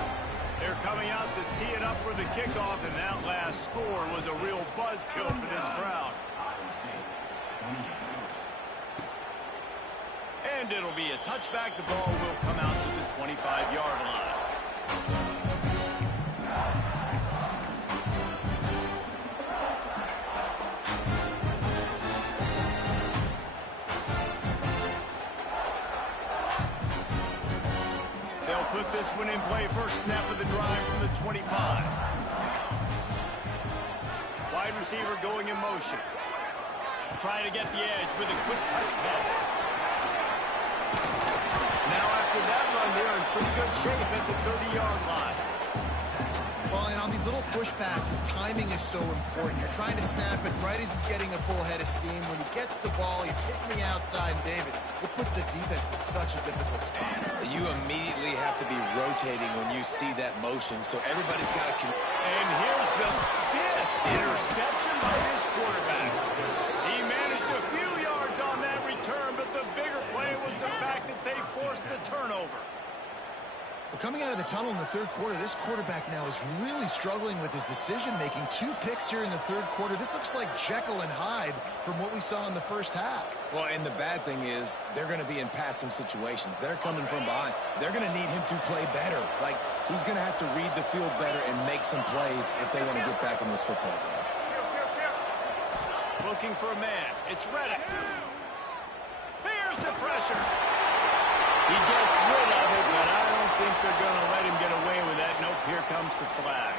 They're coming out to tee it up for the kickoff, and that last score was a real buzzkill for this crowd. And it'll be a touchback. The ball will come out to the 25-yard line. They'll put this one in play. First snap of the drive from the 25. Wide receiver going in motion. Trying to get the edge with a quick touch pass. Now after that run, they're in pretty good shape at the 30-yard line. Well, and on these little push passes, timing is so important. You're trying to snap it right as he's getting a full head of steam. When he gets the ball, he's hitting the outside, and David, it puts the defense in such a difficult spot. You immediately have to be rotating when you see that motion, so everybody's got to... And here's the 5th interception by his quarterback. He managed a few yards on that return, but the bigger play was the fact that they forced the turnover. Well, coming out of the tunnel in the third quarter, this quarterback now is really struggling with his decision-making. 2 picks here in the third quarter. This looks like Jekyll and Hyde from what we saw in the first half. Well, and the bad thing is they're going to be in passing situations. They're coming from behind. They're going to need him to play better. Like, he's going to have to read the field better and make some plays if they want to get back in this football game. Looking for a man. It's Reddick. Here's the pressure. He gets rid of it, but I don't think they're going to let him get away with that. Nope, here comes the flag.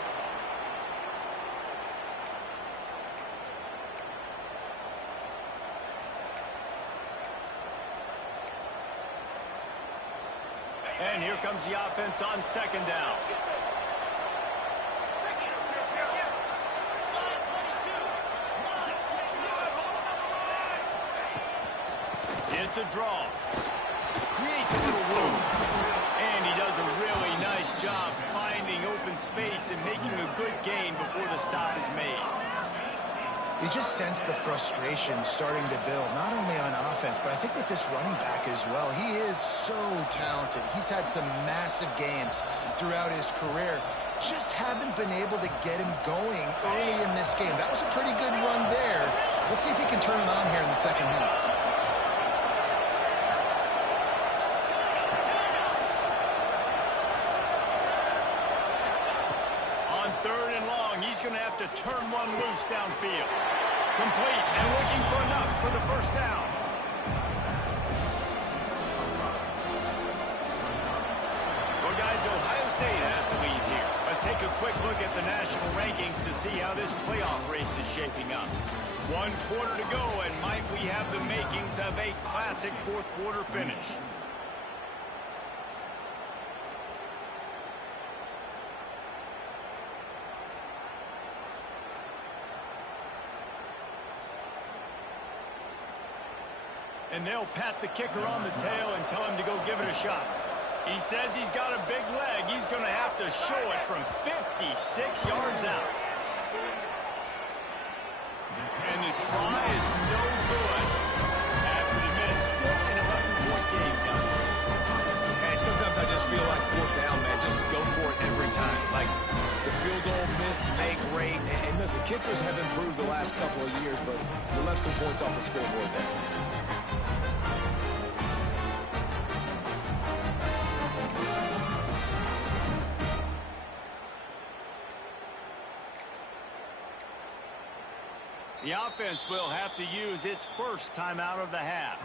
And here comes the offense on second down. It's a draw. Creates a little room. And he does a really nice job finding open space and making a good gain before the stop is made. You just sense the frustration starting to build, not only on offense, but I think with this running back as well. He is so talented. He's had some massive games throughout his career. Just haven't been able to get him going early in this game. That was a pretty good run there. Let's see if he can turn it on here in the second half. Third and long, he's going to have to turn one loose downfield. Complete and looking for enough for the first down. Well, guys, Ohio State has the lead here. Let's take a quick look at the national rankings to see how this playoff race is shaping up. 1 quarter to go, and might we have the makings of a classic fourth quarter finish. And they'll pat the kicker on the tail and tell him to go give it a shot. He says he's got a big leg. He's going to have to show it from 56 yards out. And the try is no good after the miss. Still an 11-point game, guys. And sometimes I just feel like fourth down, man. Just go for it every time. Like, the field goal miss, make rate. And listen, kickers have improved the last couple of years, but they left some points off the scoreboard there. The offense will have to use its first timeout of the half.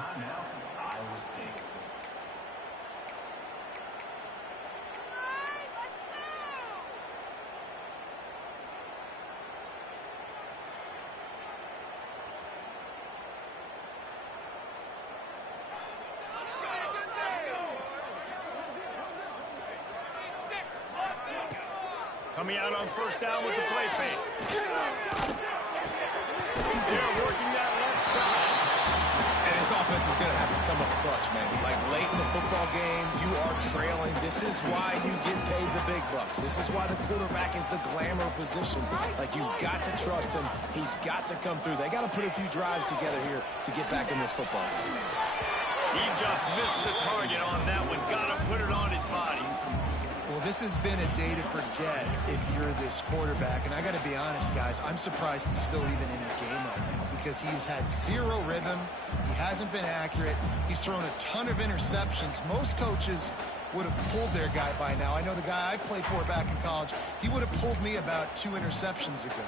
Coming out on first down with the play fake. They're working that left side. And his offense is going to have to come up clutch, man. Like, late in the football game, you are trailing. This is why you get paid the big bucks. This is why the quarterback is the glamour position. Like, you've got to trust him. He's got to come through. They got to put a few drives together here to get back in this football game. He just missed the target on that one. Got to put it on his body. Well, this has been a day to forget if you're this quarterback. And I got to be honest, guys, I'm surprised he's still even in the game right now because he's had zero rhythm. He hasn't been accurate. He's thrown a ton of interceptions. Most coaches would have pulled their guy by now. I know the guy I played for back in college, he would have pulled me about 2 interceptions ago.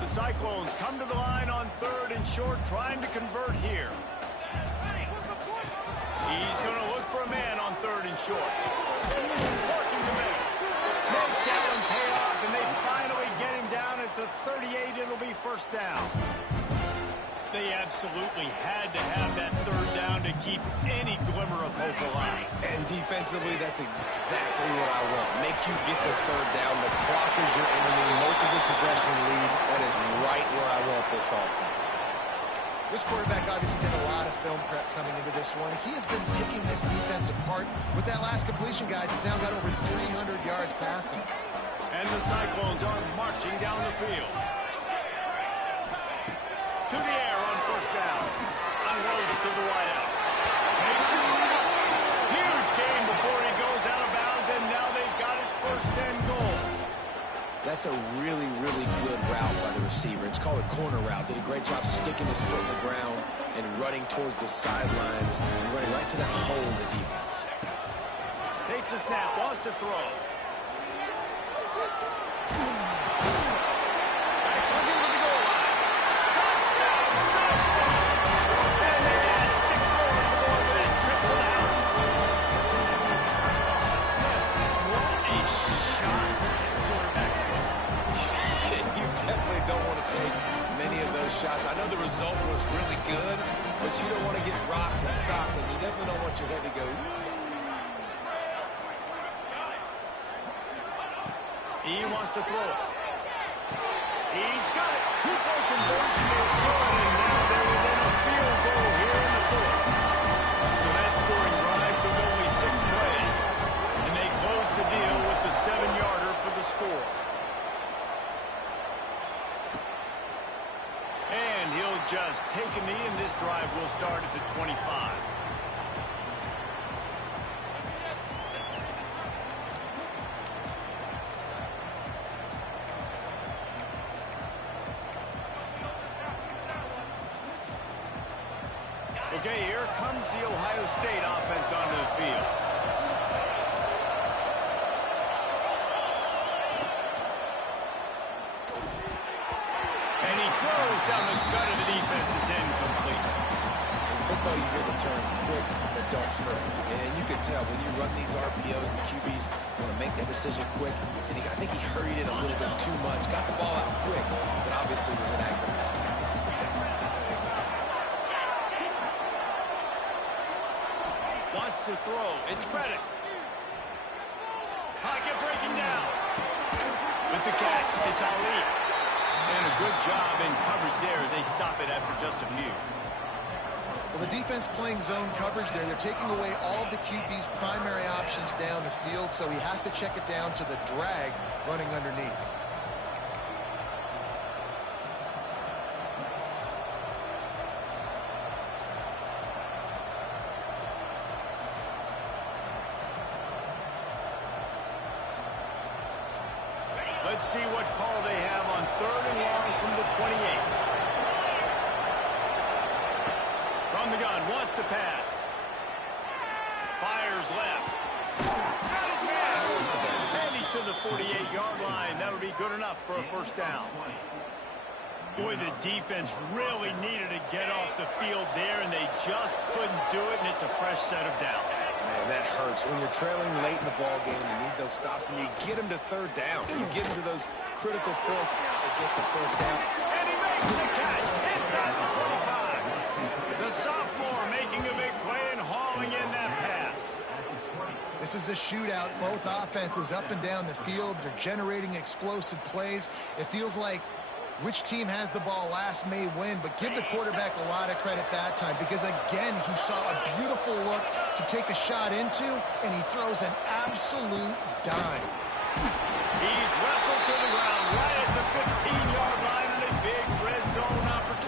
The Cyclones come to the line on 3rd and short, trying to convert here. He's going to look for a man on 3rd and short. Working the middle. Makes that one pay off, and they finally get him down at the 38. It'll be first down. They absolutely had to have that 3rd down to keep any glimmer of hope alive. And defensively, that's exactly what I want. Make you get the 3rd down. The clock is your enemy. Multiple possession lead. That is right where I want this offense. This quarterback obviously did a lot of film prep coming into this one. He has been picking this defense apart. With that last completion, guys, he's now got over 300 yards passing. And the Cyclones are marching down the field. To the air on first down. Unloads to the wideout. Huge gain before he goes out of bounds, and now they've got it 1st and goal. That's a really, really good route by the receiver. It's called a corner route. Did a great job sticking his foot in the ground and running towards the sidelines and running right to that hole in the defense. Takes a snap, wants to throw. It's looking for the goal line. Touchdown, Cyclones! And they add 6 more to the board with that triple house. What a shot. Quarterback. You definitely don't want to take many of those shots. I know the result was really good, but you don't want to get rocked and socked, and you definitely don't want your head to go, He wants to throw it. He's got it. 2-point conversion is good, and now they're within a field goal here in the 4th. So that scoring drive took only 6 plays, and they close the deal with the 7-yarder for the score. And he'll just take a knee, and this drive will start at the 25. Okay, here comes the Ohio State offense onto the field. And he throws down the gut of the defense. It's incomplete. In football, you hear the term quick but don't hurt. And you can tell when you run these RPOs, the QBs want to make that decision quick. And I think he hurried it a little bit too much. Got the ball out quick, but obviously was inaccurate in his pass. Wants to throw. It's Reddick. Pocket breaking down. With the catch, it's Ali. And a good job in coverage there as they stop it after just a few. Well, the defense playing zone coverage there. They're taking away all of the QB's primary options down the field, so he has to check it down to the drag running underneath. Let's see what call they have on 3rd and long from the 28. From the gun, wants to pass. Fires left. Got his man. And he's to the 48-yard line. That'll be good enough for a first down. Boy, the defense really needed to get off the field there, and they just couldn't do it, and it's a fresh set of downs. Man, that hurts. When you're trailing late in the ball game, you need those stops, and you get them to 3rd down. You get them to those critical points, now they get the first down. And he makes the catch inside the 25. The sophomore making a big play and hauling in that pass. This is a shootout. Both offenses up and down the field. They're generating explosive plays. It feels like which team has the ball last may win, but give the quarterback a lot of credit that time because, again, he saw a beautiful look to take a shot into, and he throws an absolute dime. He's wrestled to the ground right at the 15-yard line, and a big red zone opportunity.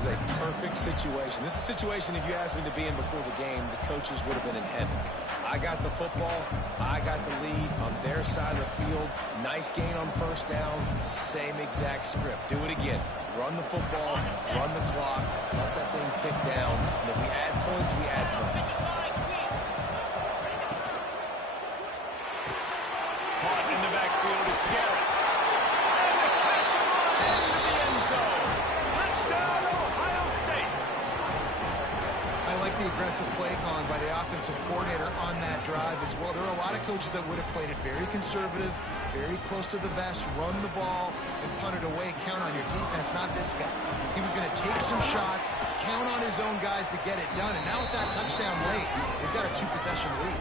is a perfect situation. This is a situation, if you asked me to be in before the game, the coaches would have been in heaven. I got the football. I got the lead on their side of the field. Nice gain on first down. Same exact script. Do it again. Run the football, run the clock, let that thing tick down. And if we add points, we add points. Caught in the backfield, it's Garrett. And the catch him on into the end zone. Touchdown, Ohio State. I like the aggressive play calling by the offensive coordinator on that drive as well. There are a lot of coaches that would have played it very conservative, very close to the vest, run the ball, and punt it away. Count on your defense, not this guy. He was going to take some shots, count on his own guys to get it done. And now with that touchdown late, they've got a 2-possession lead.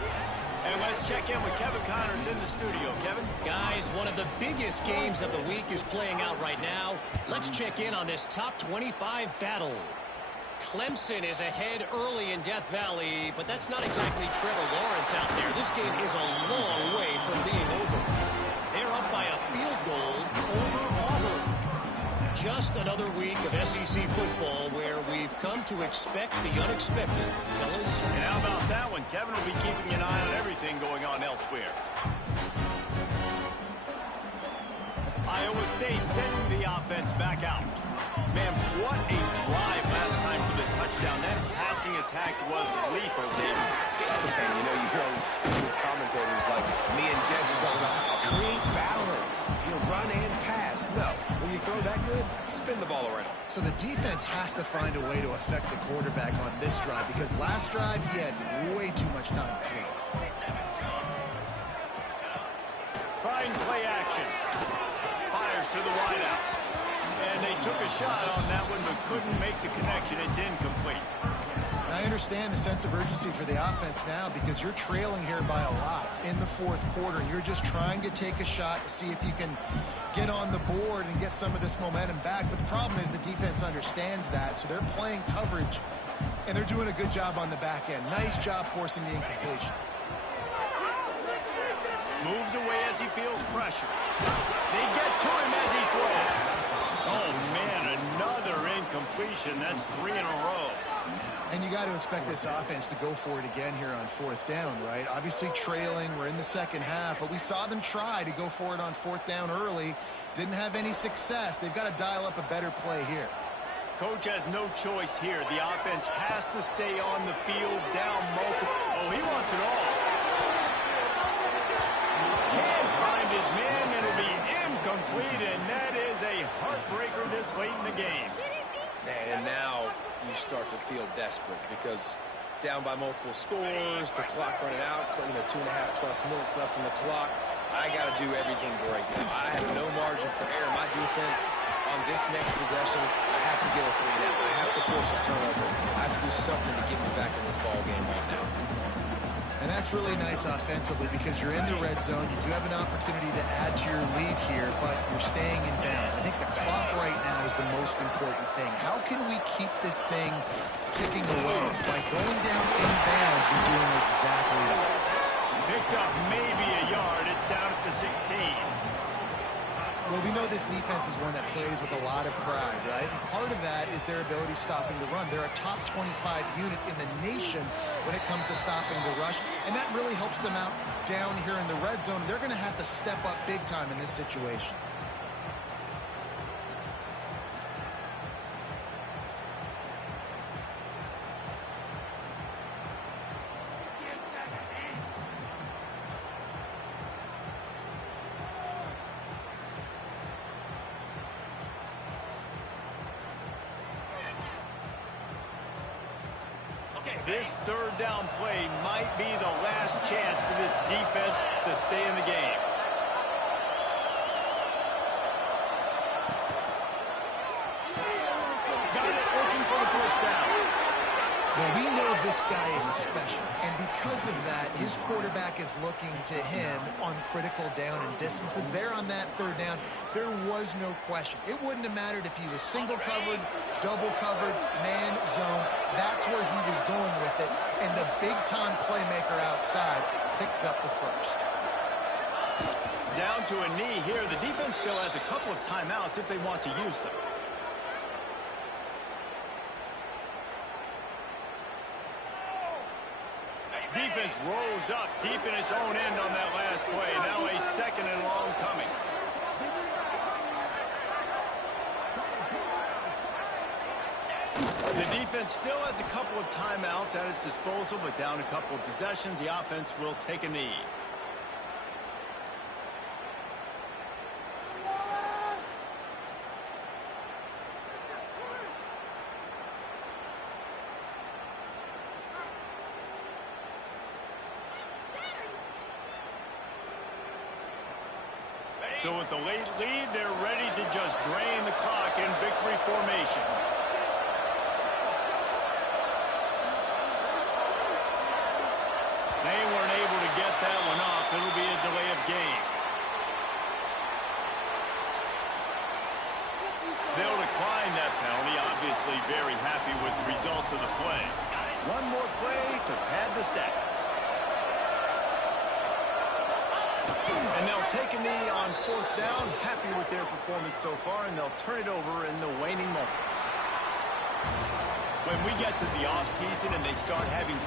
And let's check in with Kevin Connors in the studio. Kevin? Guys, one of the biggest games of the week is playing out right now. Let's check in on this top 25 battle. Clemson is ahead early in Death Valley, but that's not exactly Trevor Lawrence out there. This game is a long way from being over. They're up by a field goal over Auburn. Just another week of SEC football where we've come to expect the unexpected, fellas. And how about that one? Kevin will be keeping an eye on everything going on elsewhere. Iowa State sending the offense back out. Man, what a drive last time for the touchdown. That passing attack was lethal, David. And you know, you hear all these stupid commentators like me and Jesse talking about create balance, run and pass. No, when you throw that good, spin the ball around. So the defense has to find a way to affect the quarterback on this drive because last drive he had way too much time to throw. Trying play action. Fires to the wideout. And they took a shot on that one but couldn't make the connection. It's incomplete. I understand the sense of urgency for the offense now because you're trailing here by a lot in the fourth quarter. You're just trying to take a shot to see if you can get on the board and get some of this momentum back. But the problem is the defense understands that, so they're playing coverage, and they're doing a good job on the back end. Nice job forcing the incompletion. Moves away as he feels pressure. They get to him as he throws. Oh, man, another incompletion. That's 3 in a row. And you got to expect this offense to go for it again here on fourth down, right? Obviously trailing. We're in the second half, but we saw them try to go for it on fourth down early. Didn't have any success. They've got to dial up a better play here. Coach has no choice here. The offense has to stay on the field, down multiple. Oh, he wants it all. Can't find his man. It'll be incomplete, and that is a heartbreaker this late in the game. And now you start to feel desperate because down by multiple scores, the clock running out, 2.5+ minutes left on the clock. I got to do everything right now. I have no margin for error. My defense on this next possession, I have to get a 3 down. I have to force a turnover. I have to do something to get me back in this ball game right now. And that's really nice offensively because you're in the red zone. You do have an opportunity to add to your lead here, but you're staying in bounds. I think the clock right now is the most important thing. How can we keep this thing ticking away? By going down in bounds, you're doing exactly that. Picked up maybe a yard. It's down at the 16. Well, we know this defense is one that plays with a lot of pride, right? And part of that is their ability stopping the run. They're a top 25 unit in the nation when it comes to stopping the rush, and that really helps them out down here in the red zone. They're going to have to step up big time in this situation. This third down play might be the last chance for this defense to stay in the game. Got it, looking for the first down. Well, we know this guy is special, and because of that, his quarterback is looking to him on critical down and distances. There on that third down, there was no question. It wouldn't have mattered if he was single covered, double covered, man, zone. That's where he was going with it, and the big-time playmaker outside picks up the first. Down to a knee here. The defense still has a couple of timeouts if they want to use them. Defense rolls up deep in its own end on that last play. Now a second and long coming. The defense still has a couple of timeouts at its disposal, but down a couple of possessions, the offense will take a knee. So with the late lead, they're ready to just drain the clock in victory formation. They weren't able to get that one off. It'll be a delay of game. They'll decline that penalty, obviously very happy with the results of the play. One more play to pad the stats. And they'll take a knee on fourth down, happy with their performance so far, and they'll turn it over in the waning moments. When we get to the offseason and they start having